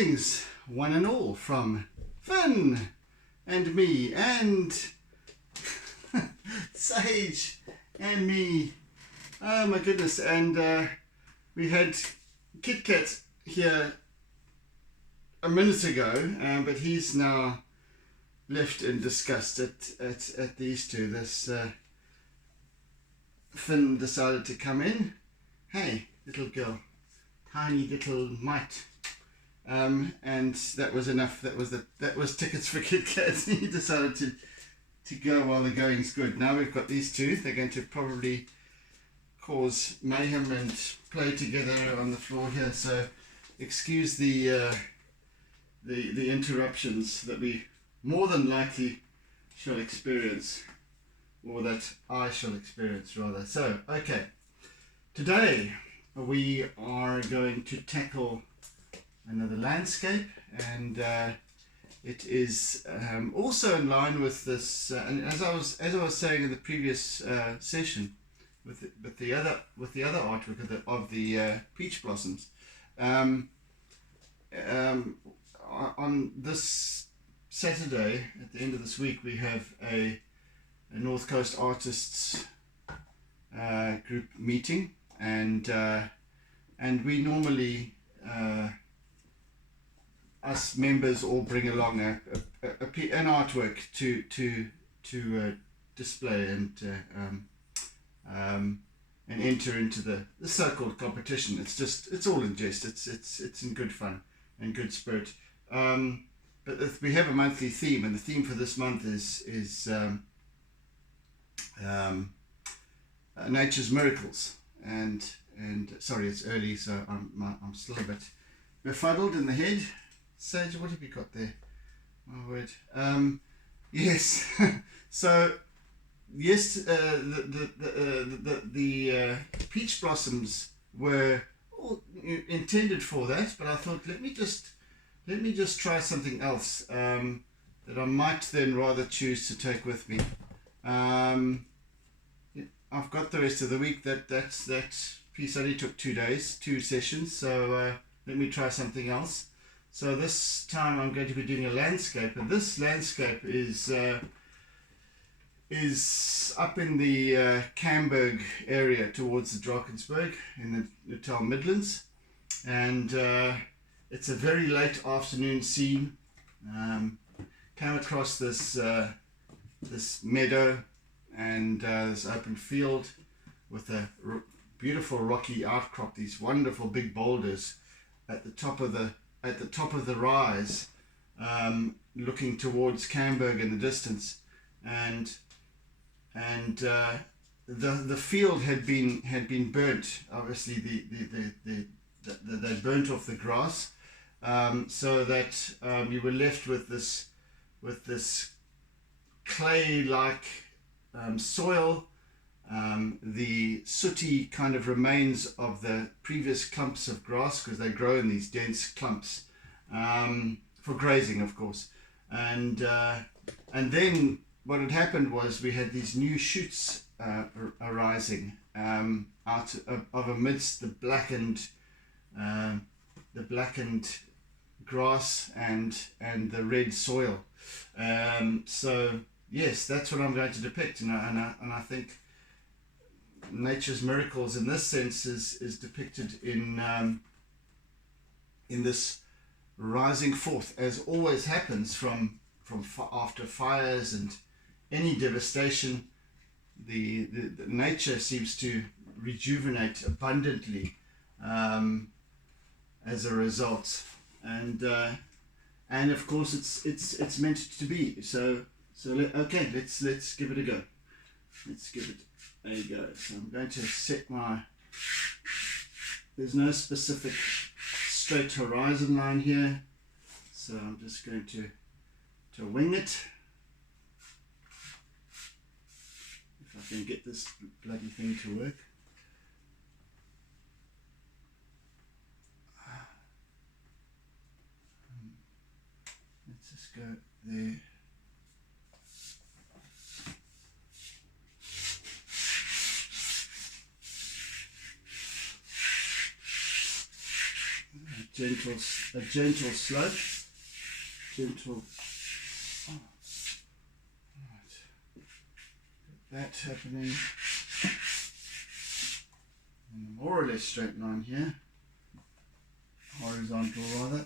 Greetings, one and all, from Finn and me and Sage and me. Oh my goodness, and we had Kit Kat here a minute ago, but he's now left in disgust at these two. This Finn decided to come in. Hey, little girl, tiny little mite. And that was enough. That was tickets for Kit Kat. He decided to go while the going's good. Now we've got these two. They're going to probably cause mayhem and play together on the floor here. So excuse the interruptions that we more than likely shall experience, or that I shall experience rather. So okay, today we are going to tackle another landscape, and it is also in line with this, and as I was saying in the previous session, with the other artwork of the peach blossoms. On this Saturday, at the end of this week, we have a North Coast artists group meeting, and we normally us members all bring along an artwork to display and enter into the so-called competition. It's all in jest. It's in good fun and good spirit. But we have a monthly theme, and the theme for this month is nature's miracles. And sorry, it's early, so I'm still a bit befuddled in the head. Sage, what have you got there? My word. Yes. So yes, the peach blossoms were all intended for that, but I thought let me just try something else that I might then rather choose to take with me. I've got the rest of the week. That piece only took 2 days, 2 sessions. So let me try something else. So this time I'm going to be doing a landscape, and this landscape is up in the Kamberg area towards the Drakensberg in the Natal Midlands, and it's a very late afternoon scene. Came across this meadow and this open field with a beautiful rocky outcrop, these wonderful big boulders at the top of the rise, looking towards Kamberg in the distance, and the field had been burnt. Obviously, they burnt off the grass, so that you were left with this clay-like soil, the sooty kind of remains of the previous clumps of grass, because they grow in these dense clumps for grazing, of course, and then what had happened was we had these new shoots arising out of amidst the blackened grass and the red soil. So yes, that's what I'm going to depict, and I think nature's miracles in this sense is depicted in this rising forth, as always happens from after fires and any devastation. The nature seems to rejuvenate abundantly as a result, and of course it's meant to be. So okay, let's give it a go. Let's give it a go. So I'm going to set my. There's no specific straight horizon line here, so I'm just going to wing it. If I can get this bloody thing to work. Let's just go there. gentle slope. Gentle. Oh. Right. That happening. And a more or less straight line here. Horizontal rather.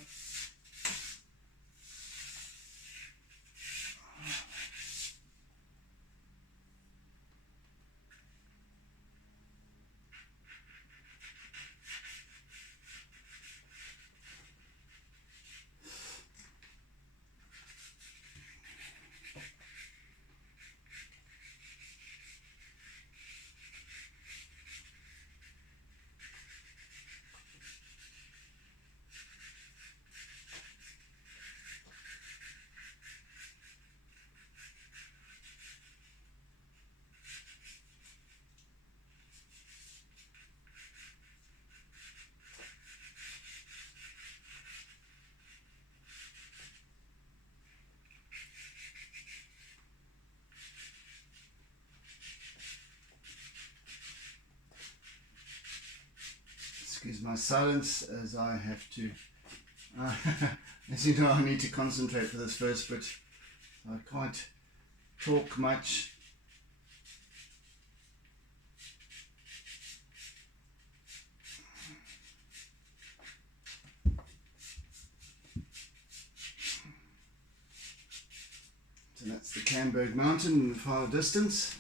Excuse my silence as I have to, as you know, I need to concentrate for this first bit. I can't talk much. So that's the Kamberg mountain in the far distance.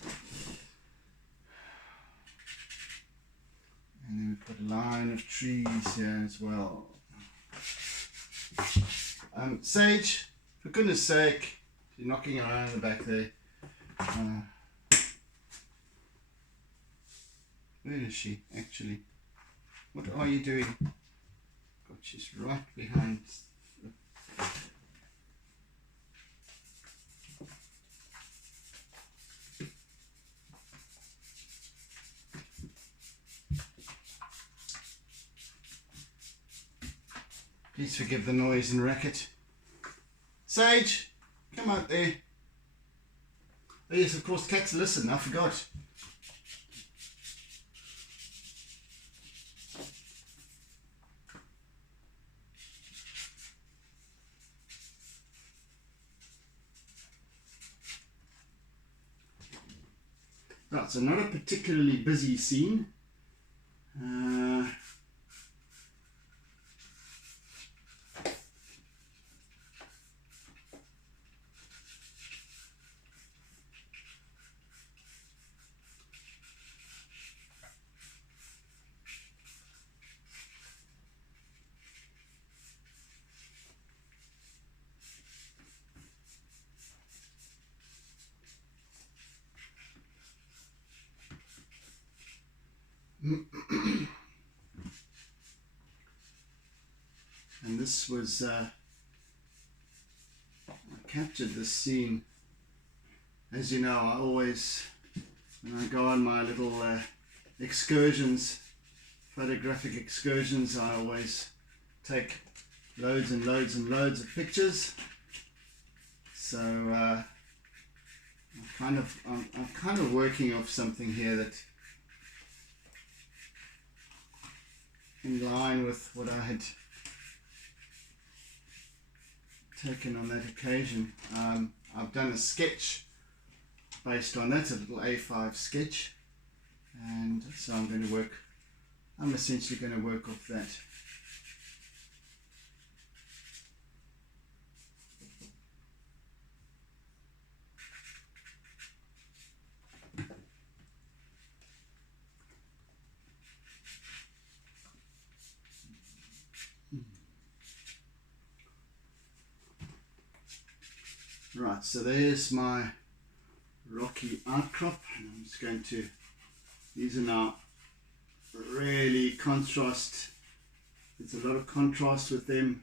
And then we've got a line of trees here as well. Sage, for goodness sake, you're knocking around in the back there. Where is she actually? What are you doing? God, she's right behind. Please forgive the noise and racket. Sage, come out there. Oh yes, of course, cats listen, I forgot. Right, so not a particularly busy scene. And this was, I captured this scene. As you know, I always, when I go on my little excursions, photographic excursions, I always take loads and loads and loads of pictures. So I'm kind of working off something here that in line with what I had taken on that occasion. I've done a sketch based on that, a little A5 sketch, and so I'm essentially going to work off that. Right, so there's my rocky outcrop, and I'm just going to, these are now really contrast, there's a lot of contrast with them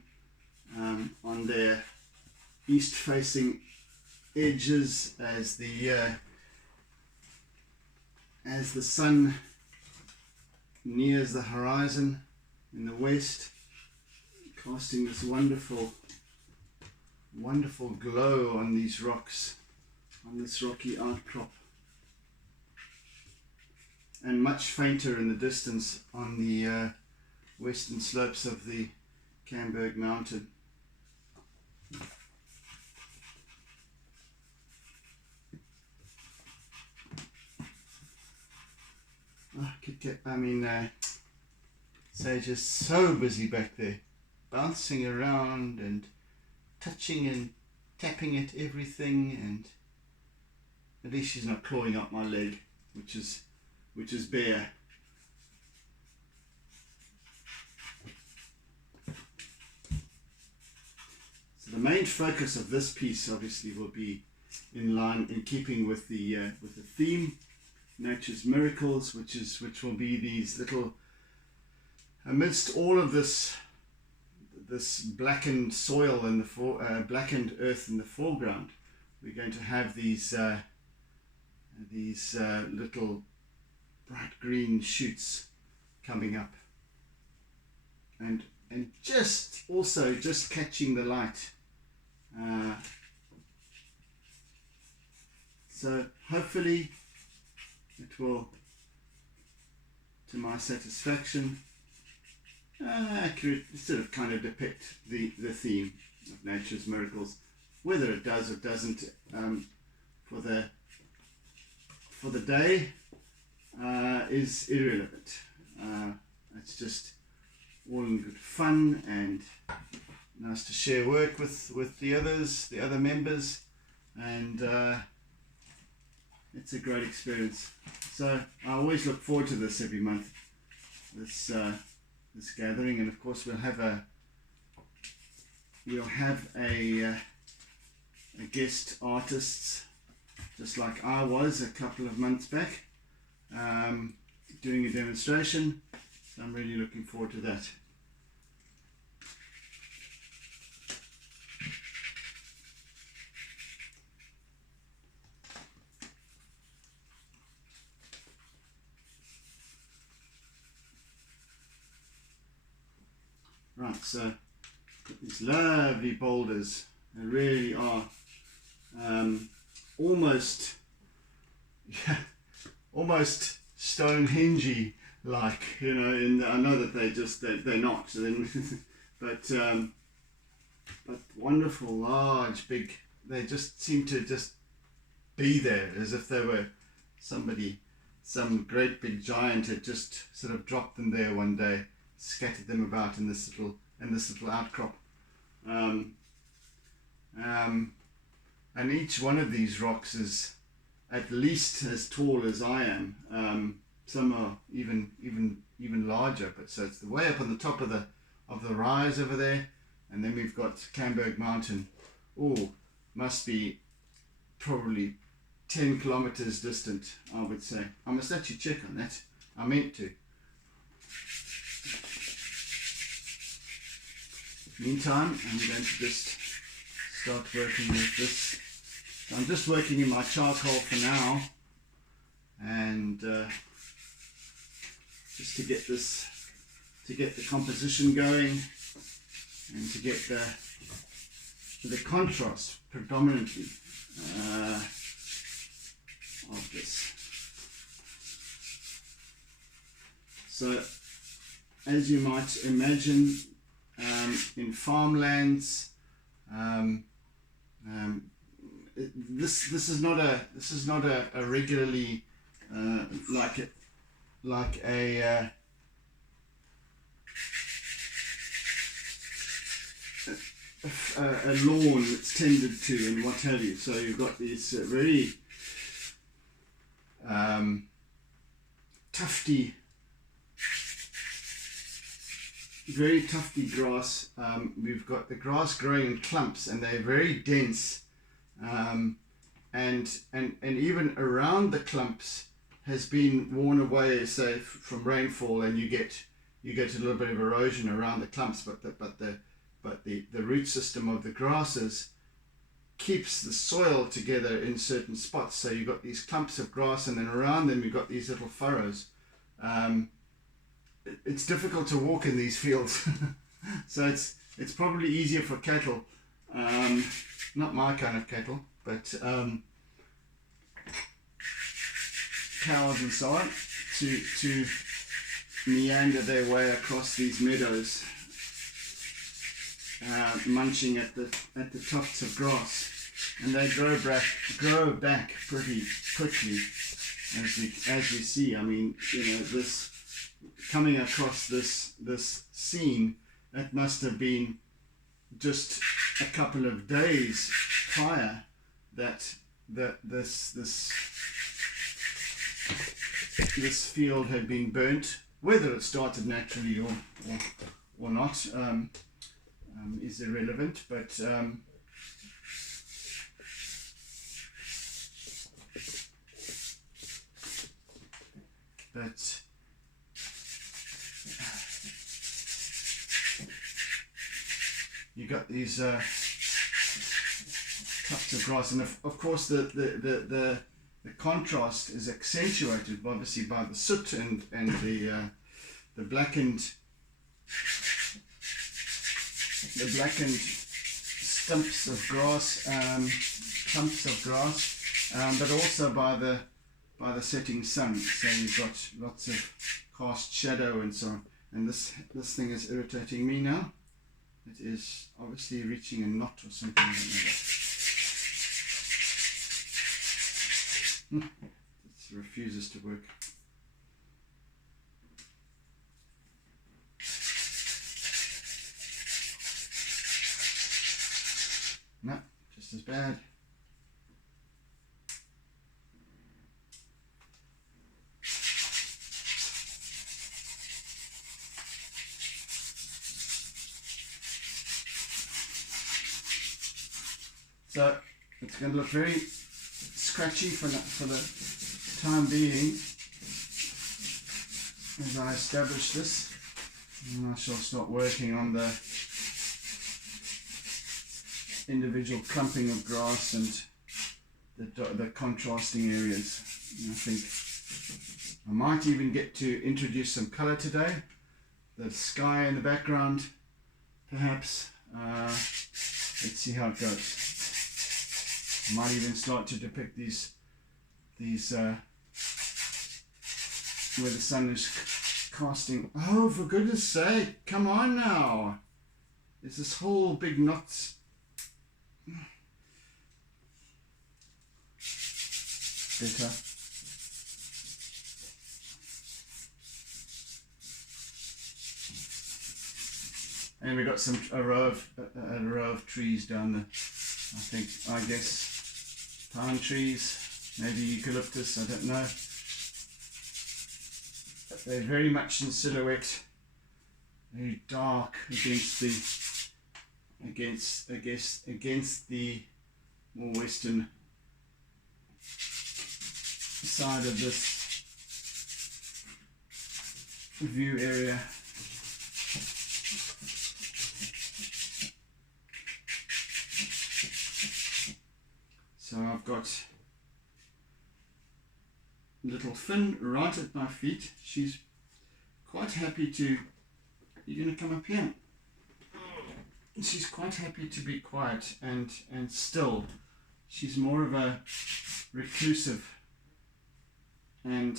on their east facing edges as the sun nears the horizon in the west, casting this wonderful glow on these rocks, on this rocky outcrop, and much fainter in the distance on the western slopes of the Kamberg mountain. Sage is so busy back there, bouncing around and touching and tapping at everything, and at least she's not clawing up my leg, which is bare. So the main focus of this piece obviously will be in keeping with the theme, Nature's Miracles, which will be these little, amidst all of this blackened soil and blackened earth in the foreground, we're going to have these little bright green shoots coming up, and just catching the light. So hopefully it will, to my satisfaction, accurate, sort of kind of depict the theme of Nature's Miracles. Whether it does or doesn't for the day is irrelevant. It's just all in good fun and nice to share work with the other members, and it's a great experience. So I always look forward to this every month, this gathering, and of course we'll have a guest artists, just like I was a couple of months back, doing a demonstration. So I'm really looking forward to that. Right, so these lovely boulders, they really are almost Stonehenge-y like, you know. And I know that they're not, but wonderful, large, big. They just seem to just be there, as if they were some great big giant had just sort of dropped them there one day, scattered them about in this little outcrop, and each one of these rocks is at least as tall as I am. Some are even larger, but so it's way up on the top of the rise over there, and then we've got Kamberg Mountain. Oh, must be probably 10 kilometers distant, I would say. I must actually check on that. I meant to. Meantime, I'm going to just start working with this. So I'm just working in my charcoal for now, and just to get the composition going, and to get the contrast predominantly of this. So, as you might imagine, in farmlands, this is not a regularly like a lawn that's tended to and what have you. So you've got these very very tufty grass. We've got the grass growing in clumps, and they're very dense, and even around the clumps has been worn away, say from rainfall, and you get a little bit of erosion around the clumps, but the root system of the grasses keeps the soil together in certain spots. So you've got these clumps of grass, and then around them you've got these little furrows. It's difficult to walk in these fields. So it's probably easier for cattle, not my kind of cattle, but cows and so on, to meander their way across these meadows. munching at the tops of grass, and they grow back pretty quickly, as we see. I mean, this coming across this scene, that must have been just a couple of days prior that this field had been burnt. Whether it started naturally or not is irrelevant, but you got these tufts of grass, and of course the contrast is accentuated obviously by the soot and the blackened stumps of grass, clumps of grass, but also by the setting sun. So you've got lots of cast shadow and so on. And this thing is irritating me now. It is obviously reaching a knot or something like that. It refuses to work. No, just as bad. So it's going to look very scratchy for the time being as I establish this, and I shall start working on the individual clumping of grass and the contrasting areas. And I think I might even get to introduce some color today, the sky in the background perhaps. Let's see how it goes. I might even start to depict these where the sun is casting. Oh, for goodness sake, come on now. There's this whole big knots. Better. And we got a row of trees down there. I guess pine trees, maybe eucalyptus, I don't know. But they're very much in silhouette, very dark against the more western side of this view area. So I've got little Finn right at my feet. She's quite happy to... You're going to come up here? She's quite happy to be quiet and still. She's more of a reclusive and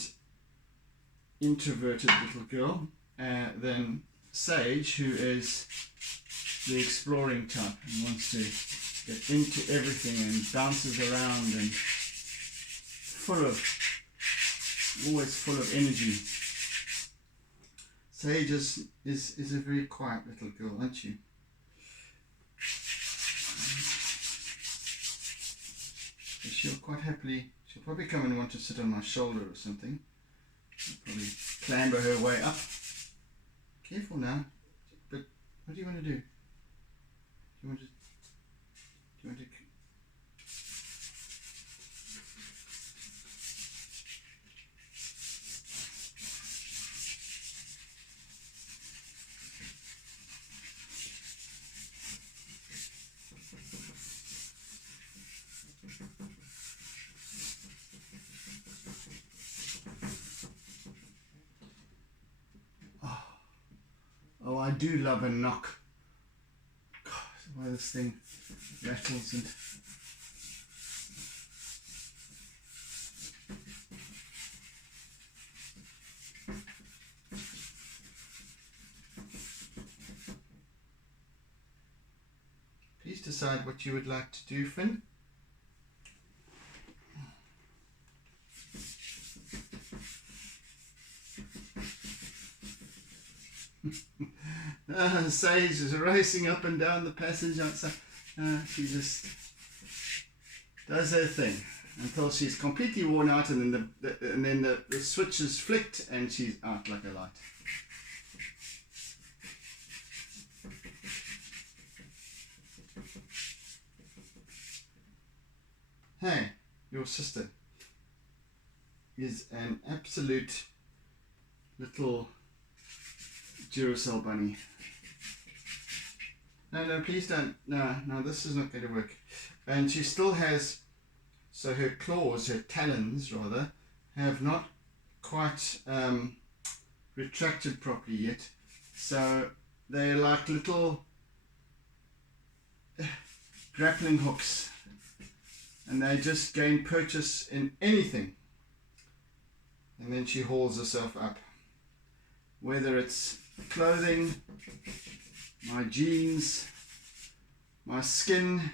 introverted little girl than Sage, who is the exploring type and wants to get into everything and bounces around and always full of energy. Sage is a very quiet little girl, aren't you? So she'll probably come and want to sit on my shoulder or something. She'll probably clamber her way up. Careful now. But what do you want to do? Do you want to Oh, I do love a knock. God, why this thing rattles and... decide what you would like to do, Finn. Sage is racing up and down the passage outside. She just does her thing until she's completely worn out, and then the switch is flicked and she's out like a light. Hey, your sister is an absolute little Duracell bunny. No, please don't. No, this is not going to work. And she still has, so her claws, her talons rather, have not quite retracted properly yet. So they're like little grappling hooks, and they just gain purchase in anything. And then she hauls herself up. Whether it's clothing, my jeans, my skin.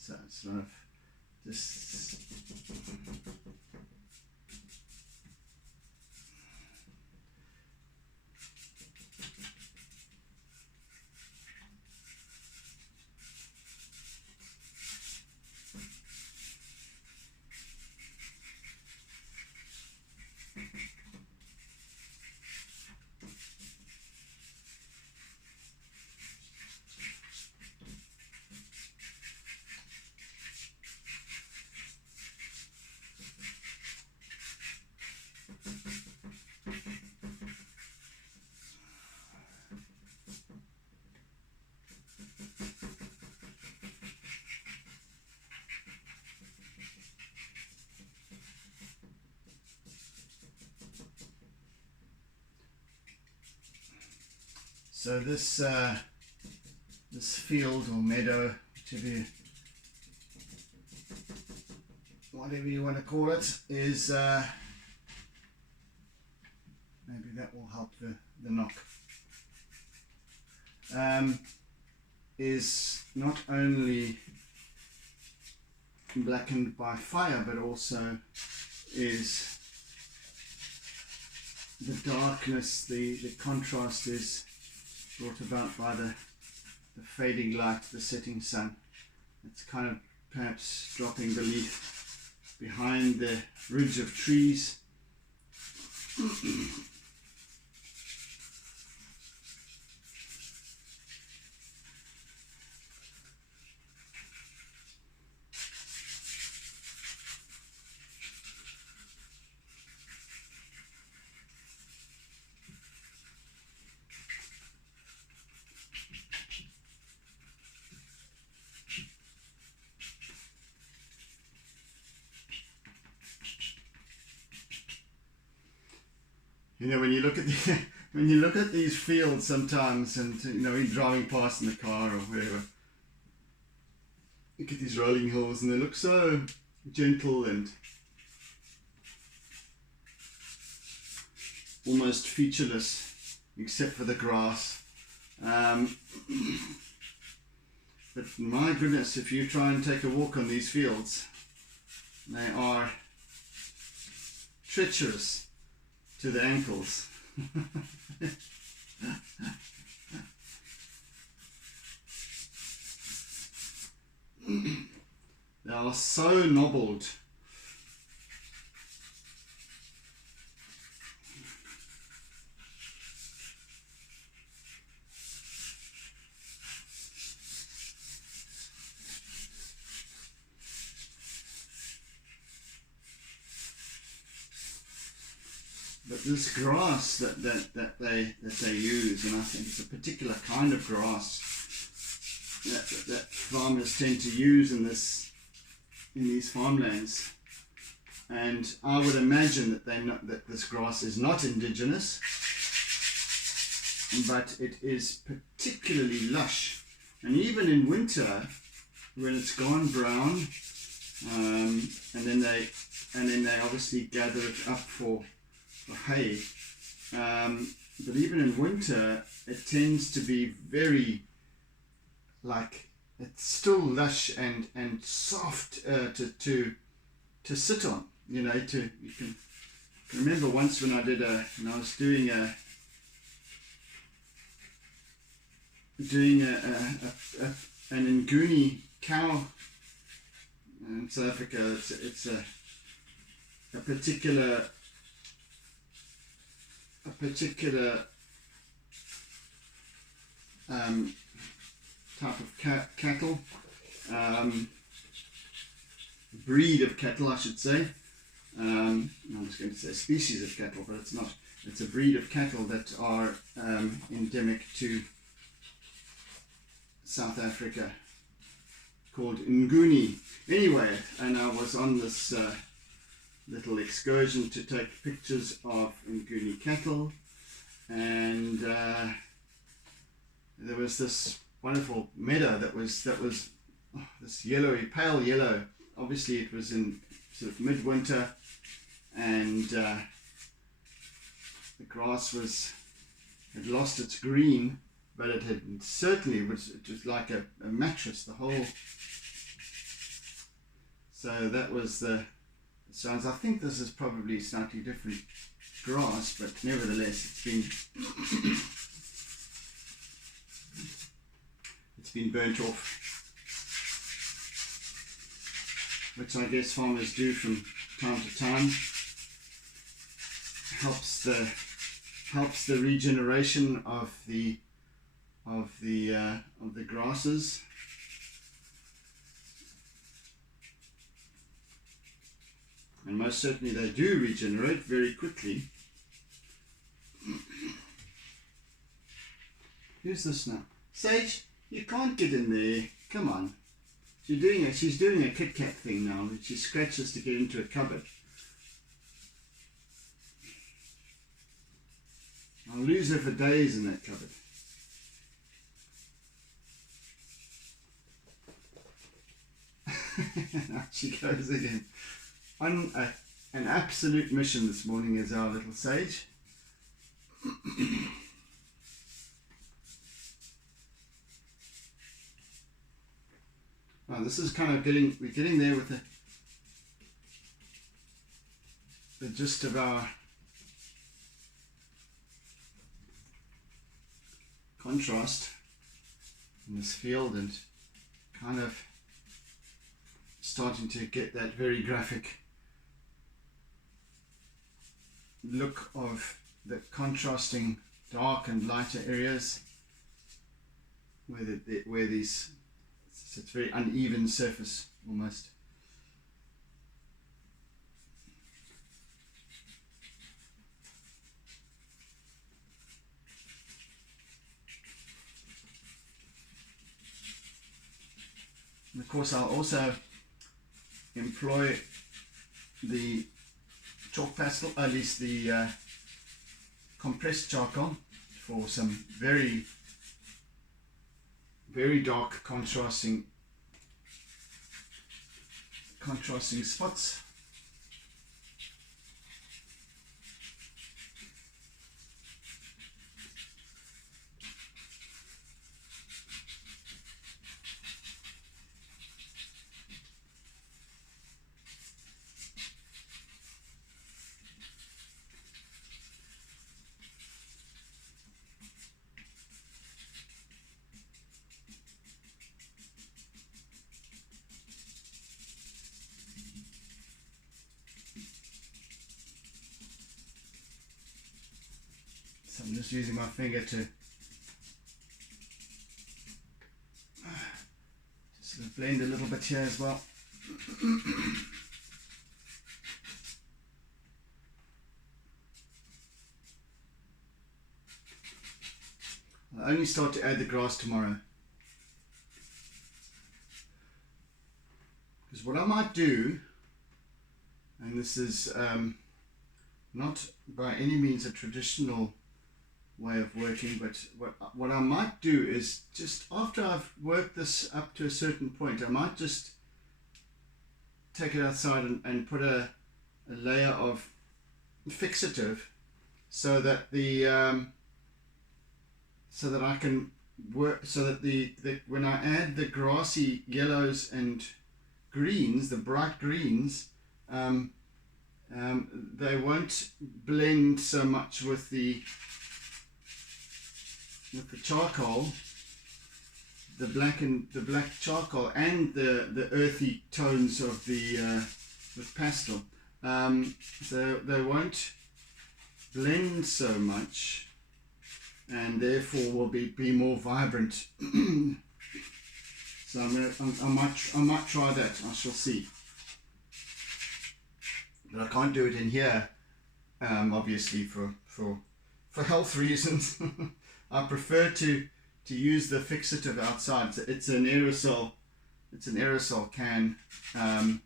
So it's sort of just so this field or meadow, whatever you want to call it, is maybe that will help the knock. Is not only blackened by fire, but also is the darkness, the contrast is brought about by the fading light, the setting sun. It's kind of perhaps dropping behind the ridge of trees. You know, when you look at these fields sometimes, and you know, in driving past in the car or wherever, look at these rolling hills, and they look so gentle and almost featureless, except for the grass. But my goodness, if you try and take a walk on these fields, they are treacherous to the ankles. They are so knobbled. but this grass that they use, and I think it's a particular kind of grass that farmers tend to use in these farmlands. And I would imagine that this grass is not indigenous, but it is particularly lush. And even in winter, when it's gone brown, and then they obviously gather it up for hay. But even in winter, it tends to be very, like, it's still lush and soft to sit on. You can remember once when I was doing an Nguni cow in South Africa. It's a particular type of cattle, breed of cattle, I should say. I'm just going to say species of cattle, but it's not. It's a breed of cattle that are endemic to South Africa, called Nguni. Anyway, and I was on this little excursion to take pictures of Nguni cattle, and there was this wonderful meadow that was this yellowy, pale yellow. Obviously, it was in sort of midwinter, and the grass had lost its green, but it was like a mattress, the whole. So that was the sounds. I think this is probably slightly different grass, but nevertheless, it's been burnt off, which I guess farmers do from time to time. Helps the regeneration of the grasses. And most certainly they do regenerate very quickly. Who's this now? Sage, you can't get in there. Come on. She's doing a Kit Kat thing now. She scratches to get into a cupboard. I'll lose her for days in that cupboard. Now she goes again. On an absolute mission this morning is our little Sage. Well, this is kind of we're getting there with the gist of our contrast in this field, and kind of starting to get that very graphic look of the contrasting dark and lighter areas where these, it's very uneven surface almost. And of course I'll also employ the chalk pastel, at least the compressed charcoal, for some very, very dark contrasting spots. So I'm just using my finger to just sort of blend a little bit here as well. only start to add the grass tomorrow. Because what I might do, and this is not by any means a traditional way of working, but what I might do is, just after I've worked this up to a certain point, I might just take it outside and put a layer of fixative, so that the so that I can work, so that the when I add the grassy yellows and greens, the bright greens, they won't blend so much with the charcoal, the black charcoal, and the earthy tones of the with pastel. So they won't blend so much, and therefore will be more vibrant. So I might try that. I shall see. But I can't do it in here, obviously for health reasons. I prefer to use the fixative outside. It's an aerosol. It's an aerosol can, and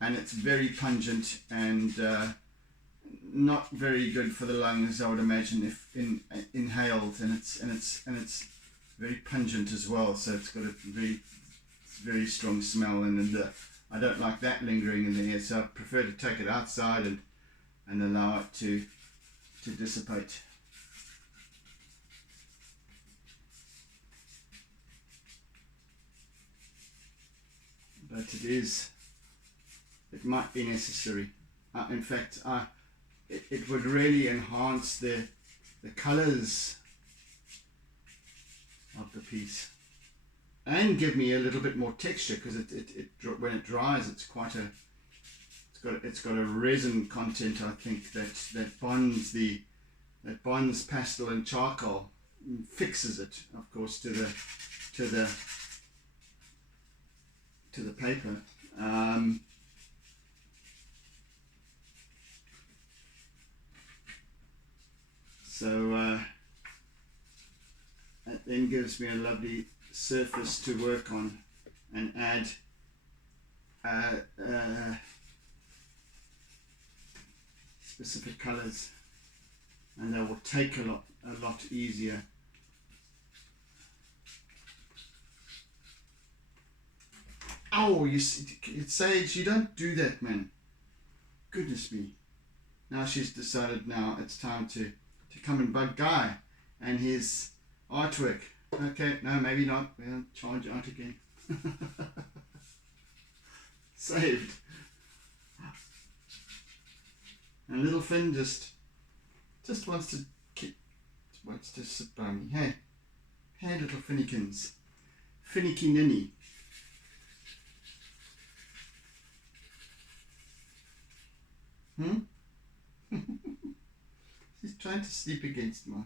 it's very pungent and not very good for the lungs, I would imagine, if inhaled. And it's very pungent as well. So it's got a very strong smell, and I don't like that lingering in the air. So I prefer to take it outside and allow it to dissipate. But it might be necessary. In fact, it would really enhance the colors of the piece, and give me a little bit more texture, because when it dries, it's got a resin content, I think, that bonds pastel and charcoal, and fixes it, of course, to the paper. So that then gives me a lovely surface to work on and add specific colors, and they will take a lot easier. Oh, you see, Sage, you don't do that, man. Goodness me. Now she's decided now it's time to come and bug Guy and his artwork. Okay, no, maybe not. We'll charge out again. Saved. And little Finn just wants to sit by me. Hey, little Finnykins. Finicky Ninny. She's trying to sleep against my...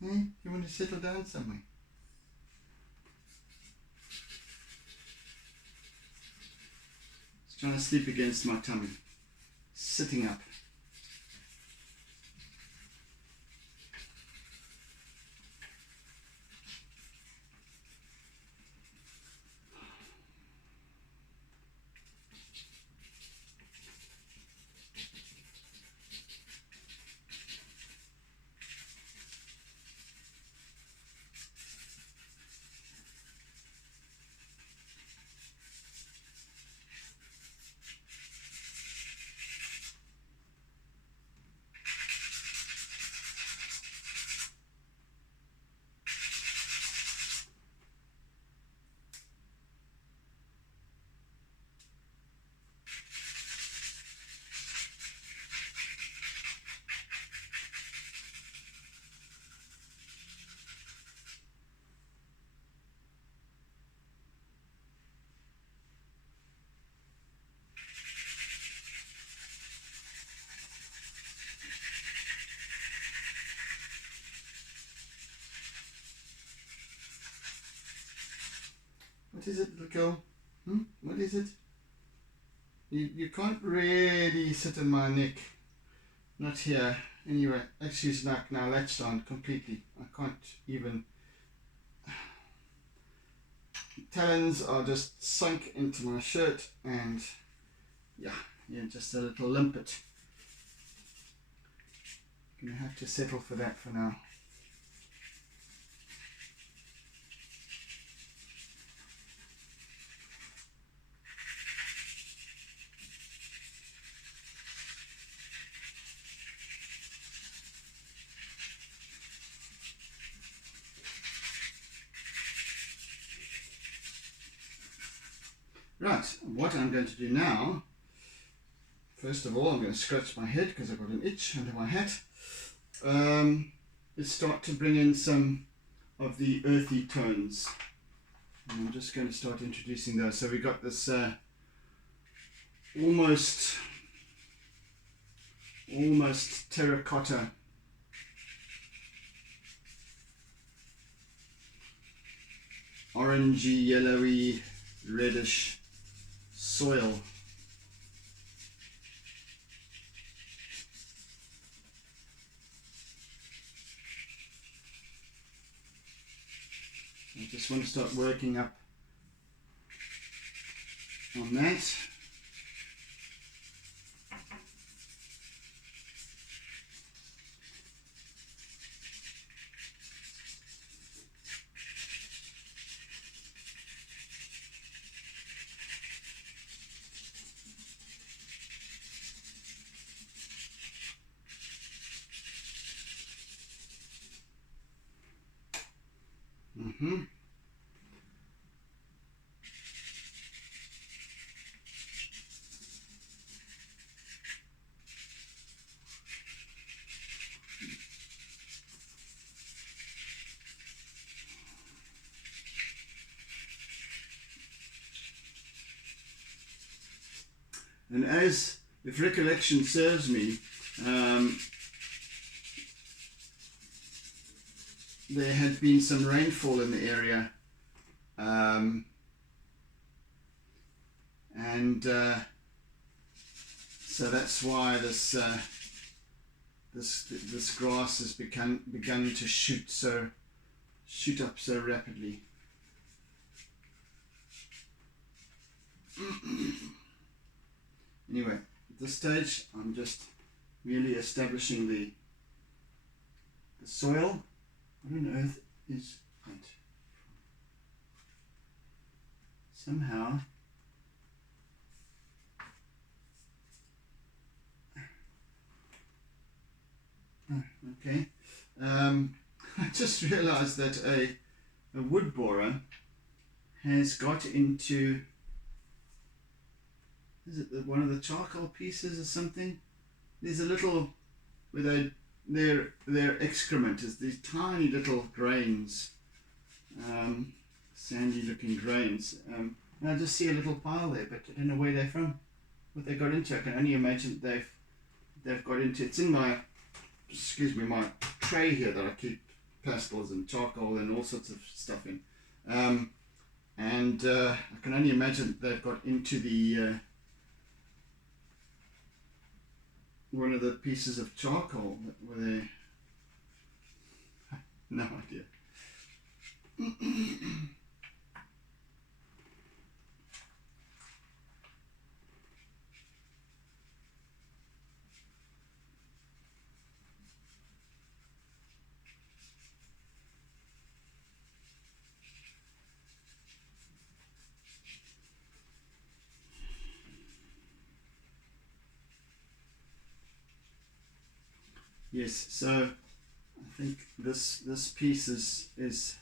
Hey, you want to settle down somewhere? She's trying to sleep against my tummy. Sitting up. What is it, little girl? What is it? You can't really sit on my neck. Not here. Anyway, actually it's like now latched on completely. I can't even. Talons are just sunk into my shirt, and yeah, just a little limpet. Gonna have to settle for that for now. Right, what I'm going to do now, first of all, I'm going to scratch my head because I've got an itch under my hat, is start to bring in some of the earthy tones. And I'm just going to start introducing those. So we got this almost terracotta orangey, yellowy, reddish soil. I just want to start working up on that. And as, if recollection serves me, there had been some rainfall in the area, so that's why this grass has begun to shoot up so rapidly. Anyway, at this stage, I'm just merely establishing the soil. What on earth is that? Somehow, okay. I just realized that a wood borer has got into, is it one of the charcoal pieces or something? There's a little, where their excrement is these tiny little grains, sandy looking grains. And I just see a little pile there, but I don't know where they're from, what they got into. I can only imagine they've got into, it's in my, my tray here that I keep pastels and charcoal and all sorts of stuff in. I can only imagine they've got into the one of the pieces of charcoal where they, no idea. Yes, so I think this piece is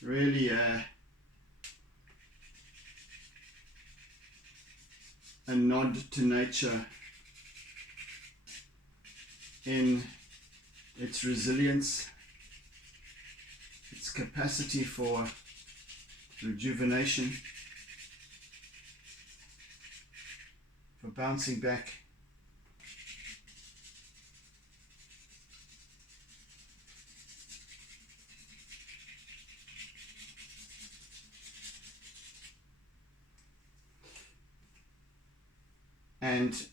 really a nod to nature in its resilience, its capacity for rejuvenation, for bouncing back.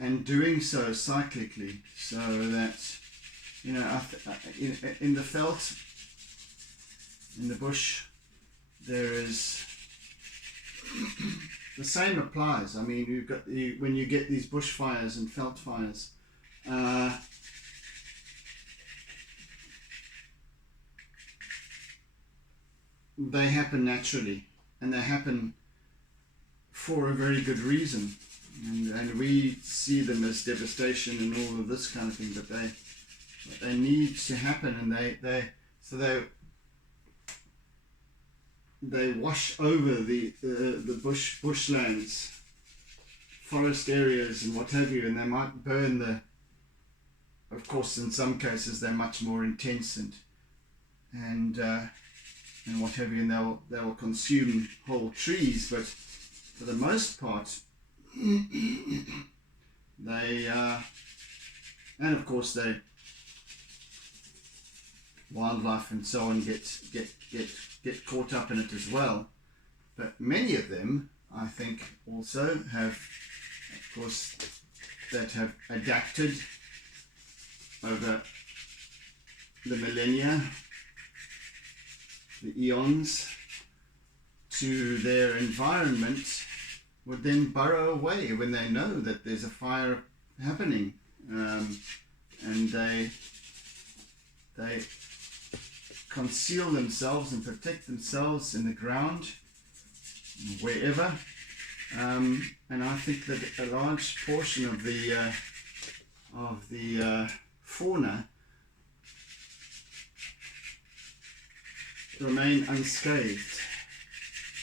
And doing so cyclically, so that you know, in the veld, in the bush, there is the same applies. I mean, you've got when you get these bushfires and veld fires, they happen naturally, and they happen for a very good reason, and we see them as devastation and all of this kind of thing, but they need to happen, and they wash over the bushlands, forest areas and what have you, and they might burn of course in some cases they're much more intense and what have you, and they will consume whole trees, but for the most part they and of course wildlife and so on get caught up in it as well, but many of them I think also have, of course, that have adapted over the millennia, the eons, to their environment, would then burrow away when they know that there's a fire happening, and they conceal themselves and protect themselves in the ground, wherever, and I think that a large portion of the fauna remain unscathed.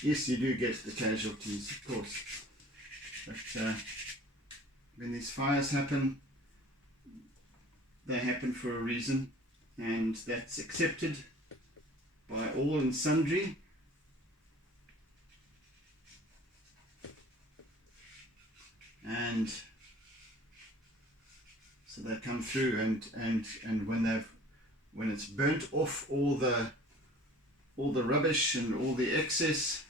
Yes, you do get the casualties, of course, but when these fires happen, they happen for a reason, and that's accepted by all and sundry. And so they come through, and when it's burnt off all the rubbish and all the excess,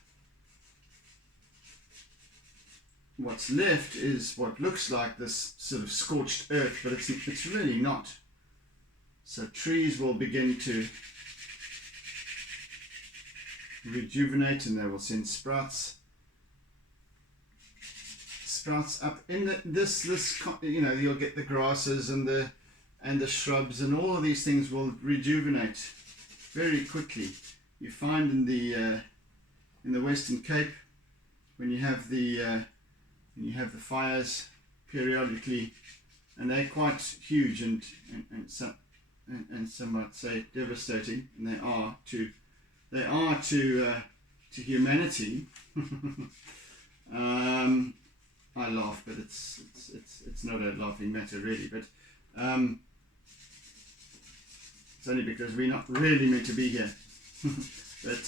what's left is what looks like this sort of scorched earth, but it's really not. So trees will begin to rejuvenate, and they will send sprouts up in this you know, you'll get the grasses and the shrubs, and all of these things will rejuvenate very quickly. You find in the Western Cape, when you have the fires periodically, and they're quite huge and some might say devastating, and they are to humanity. I laugh, but it's not a laughing matter really, but it's only because we're not really meant to be here. but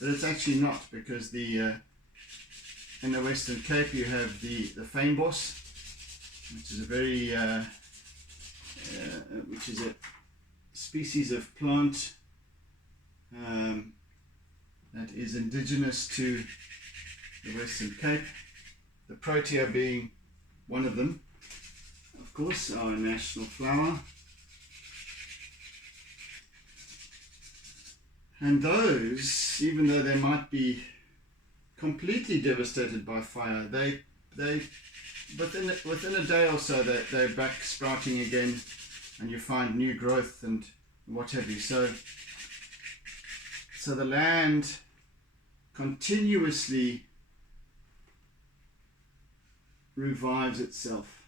it's actually not, because in the Western Cape you have the fynbos, which is a very which is a species of plant that is indigenous to the Western Cape, the protea being one of them, of course, our national flower. And those, even though they might be completely devastated by fire, they within a day or so they're back sprouting again, and you find new growth and what have you. So the land continuously revives itself.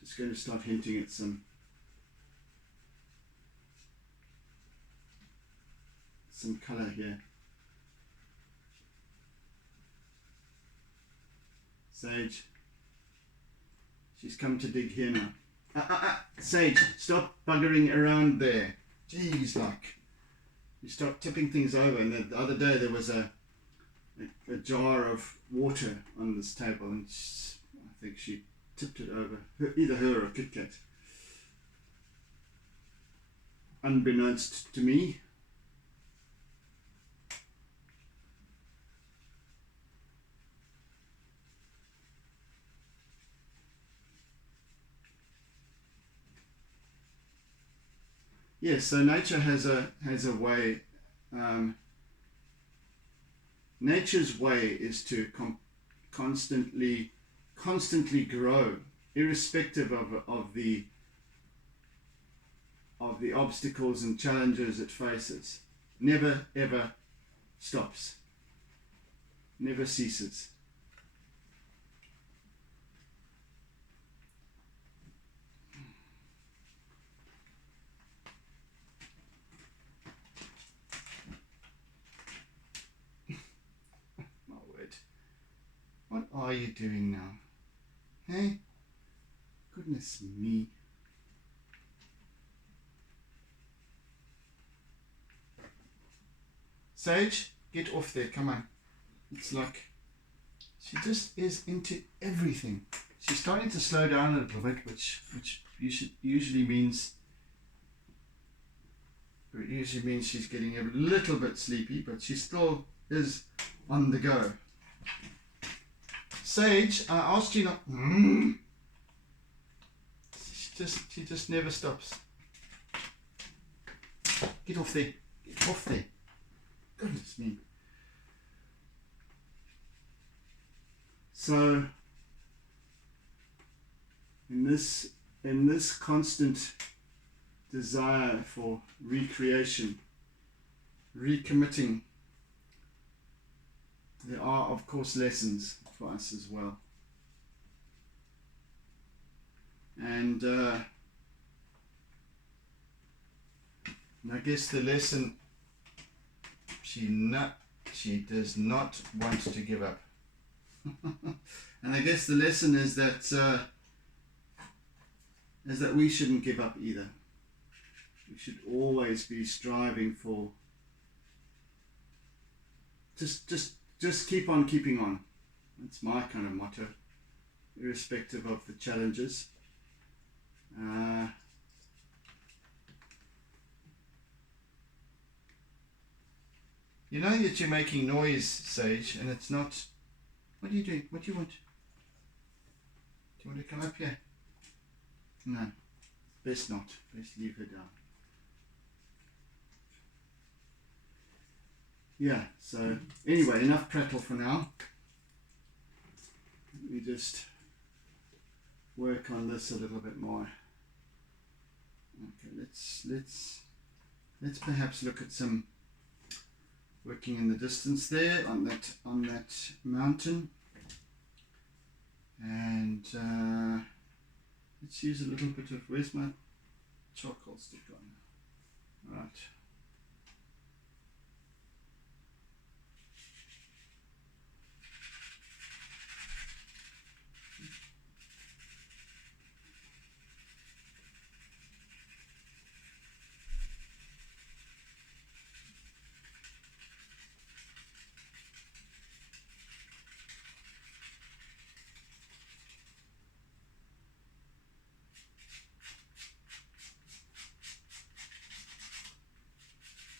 Just going to start hinting at some colour here. Sage. She's come to dig here now. Sage, stop buggering around there. Jeez, like, you start tipping things over. And the other day there was a jar of water on this table, and I think she tipped it over. Either her or Kit Kat. Unbeknownst to me. Yes, so nature has a way. Nature's way is to constantly grow, irrespective of the obstacles and challenges it faces. Never ever stops. Never ceases. My word. What are you doing now? Hey? Goodness me. Sage, get off there, come on. It's like she just is into everything. She's starting to slow down a little bit, which usually means she's getting a little bit sleepy, but she still is on the go. Sage, I asked you not. She just never stops. Get off there. Get off there. Goodness me. So in this constant desire for recreation, recommitting, there are of course lessons for us as well. And I guess the lesson, she does not want to give up. And I guess the lesson is that we shouldn't give up either. We should always be striving for just keep on keeping on. That's my kind of motto, irrespective of the challenges. You know that you're making noise, Sage, and it's not. What are you doing? What do you want? Do you want to come up here? No, best not. Best leave her down. Yeah, so anyway, enough prattle for now. Let me just work on this a little bit more. Okay, let's perhaps look at some working in the distance there on that mountain, and let's use a little bit of, where's my charcoal stick on? Right.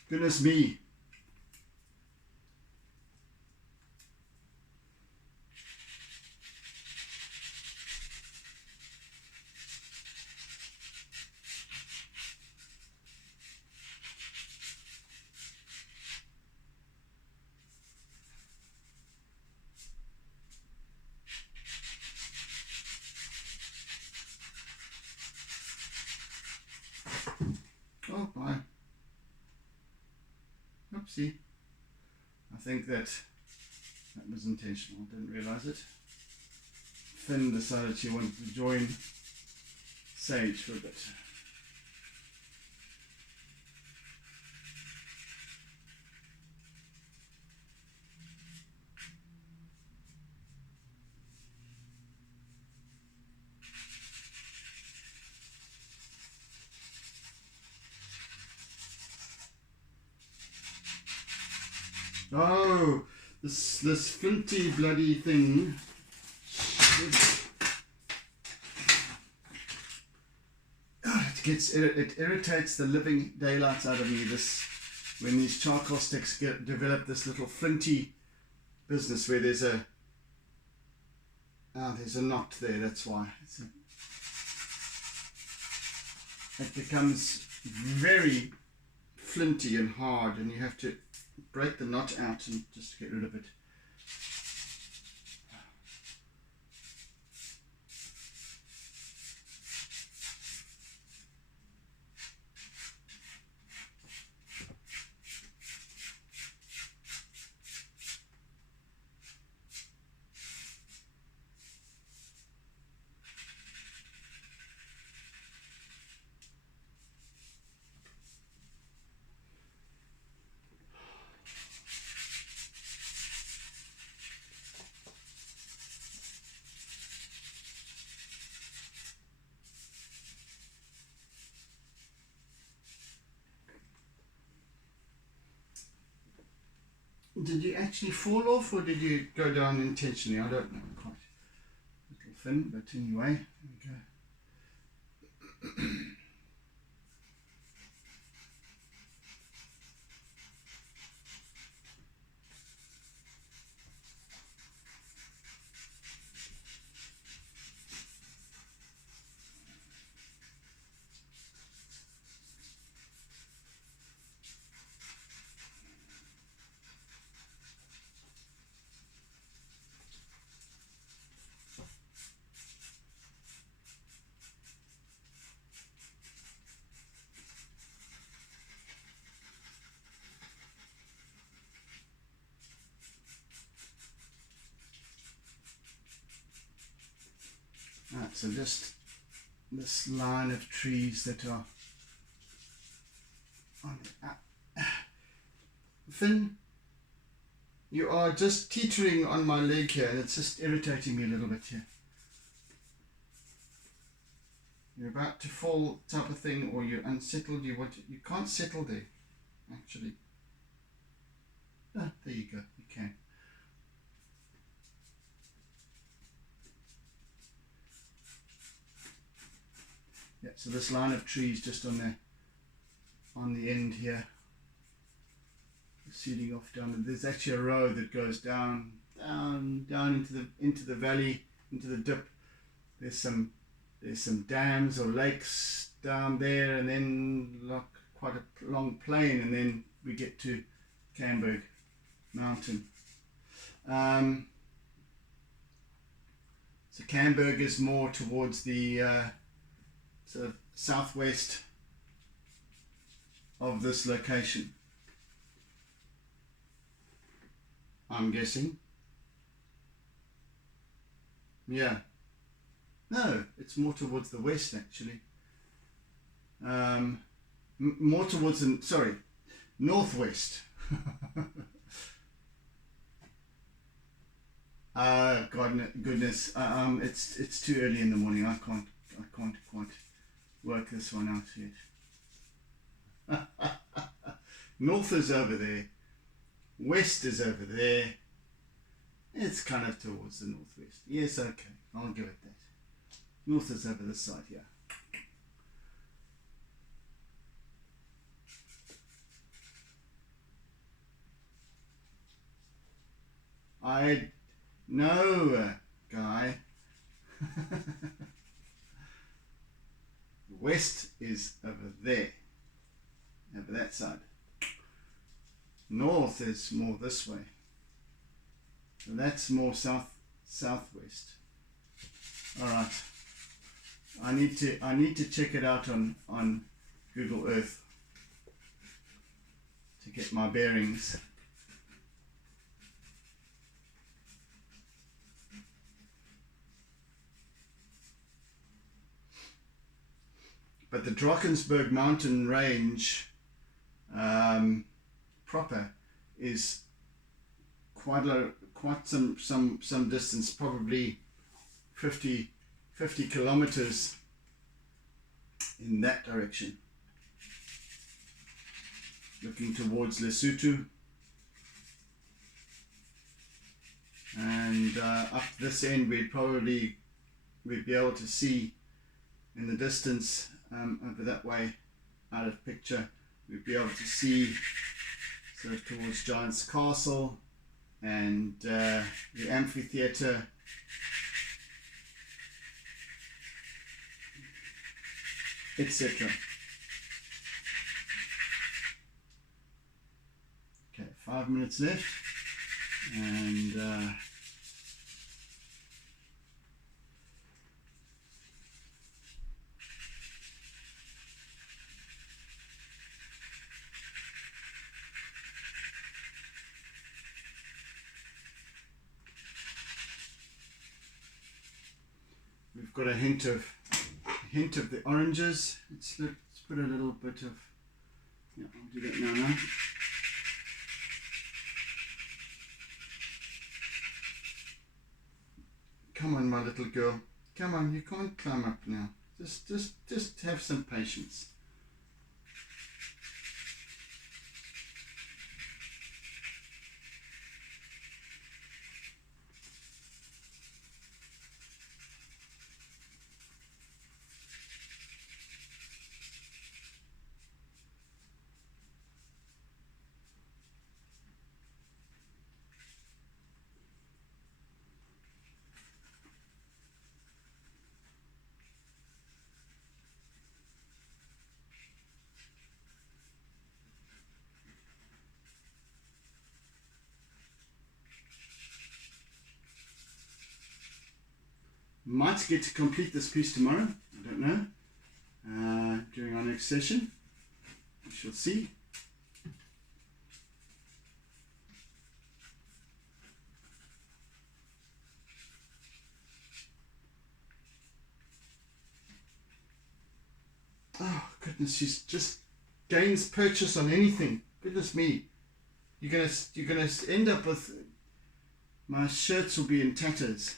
Goodness me. Oh, bye. Oopsie. I think that was intentional. I didn't realize it. Finn decided she wanted to join Sage for a bit. Oh, this flinty bloody thing. It irritates the living daylights out of me. When these charcoal sticks develop this little flinty business where there's a knot there. That's why it becomes very flinty and hard, and you have to break the knot out and just get rid of it. Did you actually fall off, or did you go down intentionally? I don't know quite. Little thin, but anyway, there we go. Right, so just this line of trees that are on the Finn, you are just teetering on my leg here, and it's just irritating me a little bit here. You're about to fall type of thing, or you're unsettled, you can't settle there, actually. Ah, there you go, you can. Yeah, so this line of trees just on the end here, seeding off down, and there's actually a road that goes down into the valley, into the dip. There's some dams or lakes down there, and then like quite a long plain, and then we get to Kamberg mountain. So Kamberg is more towards the sort of southwest of this location, I'm guessing. Yeah. No, it's more towards the west, actually. More towards the, sorry, northwest. Goodness, it's too early in the morning. I can't quite work this one out yet. North is over there. West is over there. It's kind of towards the northwest. Yes, okay, I'll give it that. North is over this side here. I know, guy. West is over there, over that side. North is more this way. So that's more southwest. All right. I need to check it out on Google Earth to get my bearings. But the Drakensberg mountain range proper is quite some distance, probably 50 kilometers in that direction, looking towards Lesotho, and up this end we'd be able to see in the distance, over that way out of picture, we'd be able to see sort of towards Giant's Castle and the amphitheatre, etc. 5 minutes left, and we've got a hint of the oranges. Let's put a little bit of, yeah, I'll do that now. Come on, my little girl. Come on, you can't climb up now. Just have some patience. Might get to complete this piece tomorrow, I don't know, during our next session, we shall see. Oh goodness, she's just gains purchase on anything. Goodness me, you're gonna end up with, my shirts will be in tatters.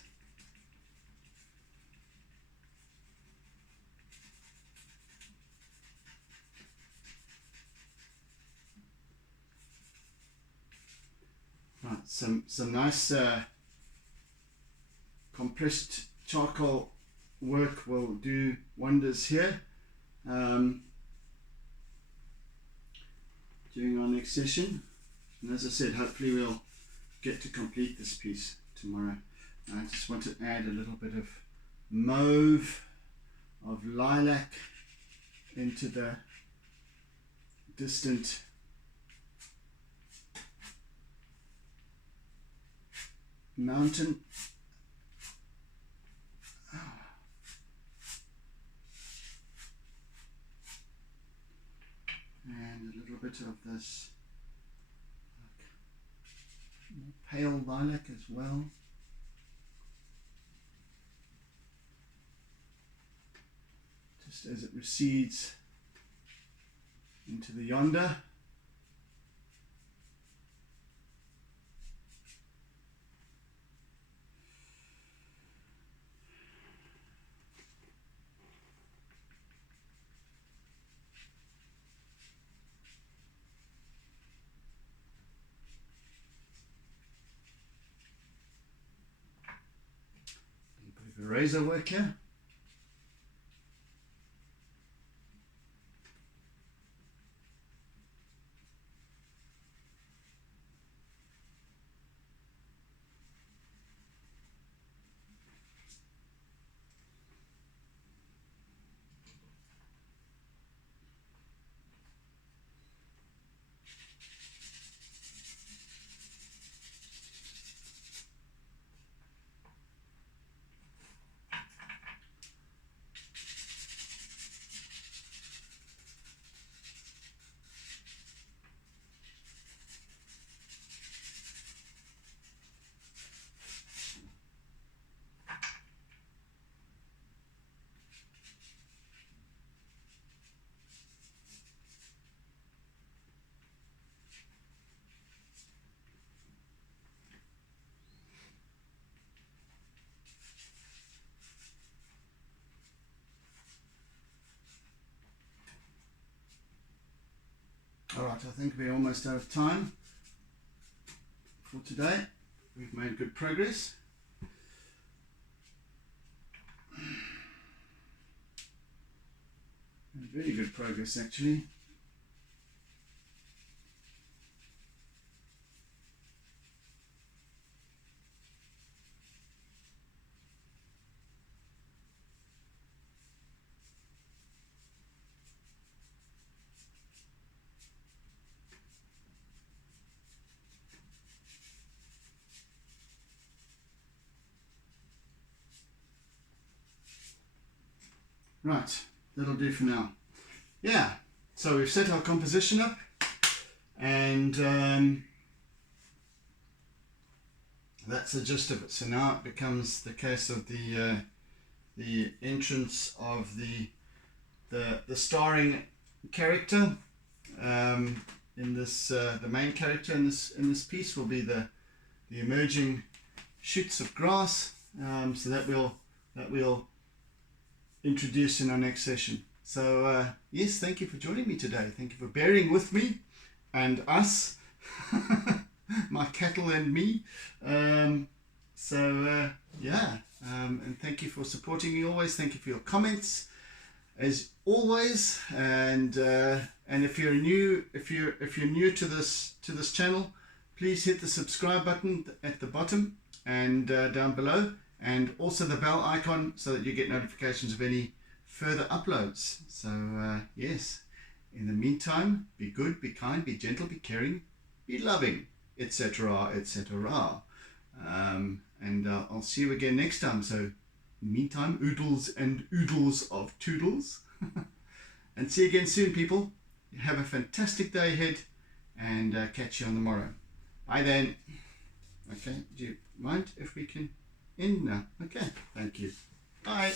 Right, some nice compressed charcoal work will do wonders here during our next session. And as I said, hopefully we'll get to complete this piece tomorrow. I just want to add a little bit of mauve, of lilac into the distant mountain. And a little bit of this pale lilac as well. Just as it recedes into the yonder. Razor work here. Alright, I think we're almost out of time for today. We've made good progress. Very good progress actually. Right, that'll do for now. Yeah, so we've set our composition up, and that's the gist of it. So now it becomes the case of the entrance of the starring character. In this, the main character in this piece will be the emerging shoots of grass. So that we'll introduce in our next session. So yes, thank you for joining me today. Thank you for bearing with me and us, my cattle and me. Yeah, and thank you for supporting me always. Thank you for your comments, as always. And if you're new to this channel, please hit the subscribe button at the bottom and down below, and also the bell icon so that you get notifications of any further uploads. So yes, in the meantime, be good, be kind, be gentle, be caring, be loving, etc., etc. And I'll see you again next time. So meantime, oodles and oodles of toodles. And see you again soon, people. Have a fantastic day ahead, and catch you on the morrow. Bye then. Okay, do you mind if we can end now? Okay, thank you. Bye.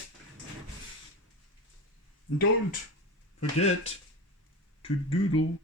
Don't forget to doodle.